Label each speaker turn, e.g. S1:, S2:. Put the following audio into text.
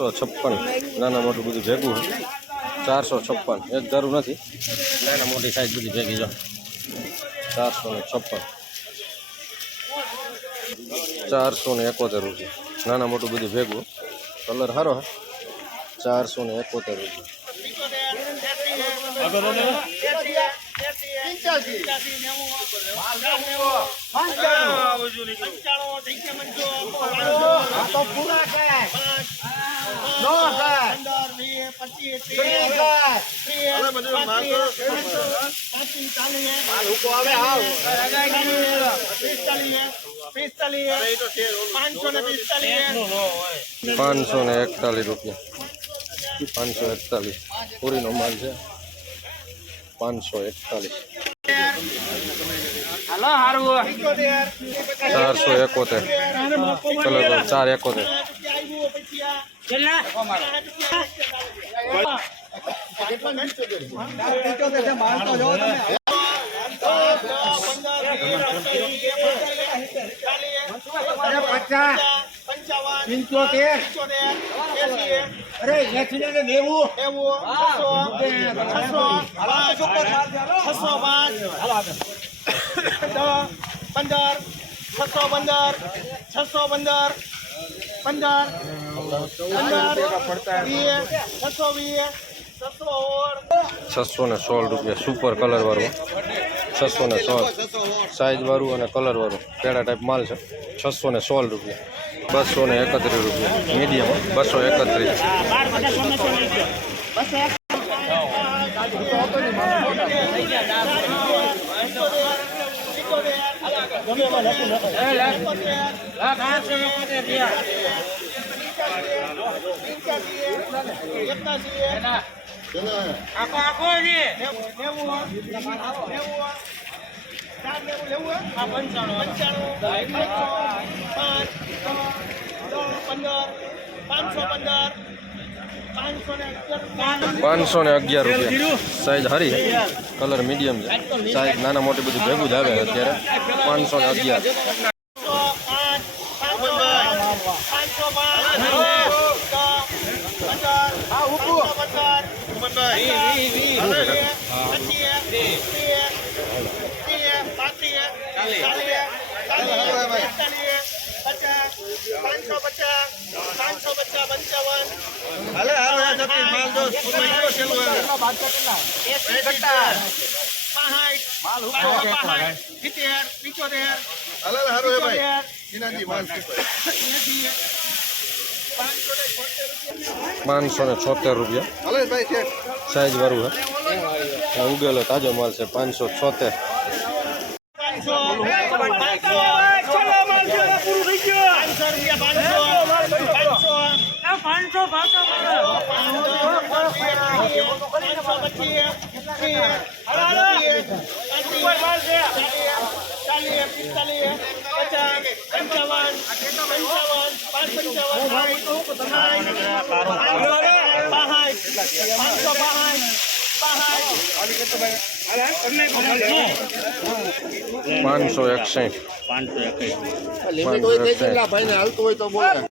S1: ચારસો છપ્પન. નાના મોટું બધું ભેગું ચારસો છપ્પન. એક ધારું નથી. નાના મોટી સાઈઝ બધી ભેગી જો. ચારસો ને છપ્પન. ચારસો ને એકોતેર રૂપિયા. નાના મોટું બધું ભેગું. કલર સારો ચારસો ને એકોતેર રૂપિયા.
S2: પાંચસો ને પિસ્તાલીસ
S1: પાંચસો ને એકતાલીસ રૂપિયા. પાંચસો એકતાલીસ. પૂરીનો માલ છે. પાંચસો એકતાલીસ. ચારસો એકોતેર કલર ચાર એકોતેર
S3: પચાસ પંચોતેર અરે એસી નેવું
S2: નેવું છસો છસો પાંચ. પંદર છસો પંદર છસો પંદર પંદર પંદર વીસ છસો વીસ છસો
S1: ને સોળ રૂપિયા સુપર કલર વાળું. છસો ને સોળ. સાઈઝ વાળું અને કલર વાળું. પેડા ટાઈપ માલ છે. છસો ને સોળ રૂપિયા. બસો ને એકત્રીસ રૂપિયા. મીડિયમ બસો એકત્રીસ.
S3: આખો આખો
S2: પાંચસો પંદર પાંચસો ને
S1: અગિયાર રૂપિયા સાઈઝ સારી કલર મીડિયમ છે સાઈઝ નાના મોટી બધું ભેગું જ આવે અત્યારે પાંચસો ને અગિયાર
S2: પચાસ પાંચસો પાંચસો પાંચ પાંચસો હાલે હારો પચાસ ભાઈ. સિત્તેર પિચોતેર
S1: પાંચસો ને છોતેર રૂપિયા. સાઈઝ વાળું છે ઉગેલો તાજો માલ છે પાંચસો છોતેર.
S2: પાંચસો. પાંચસો
S1: એકસઠ. પાંચસો એકસઠ.
S4: ભાઈ ને હાલતું હોય તો બોલે.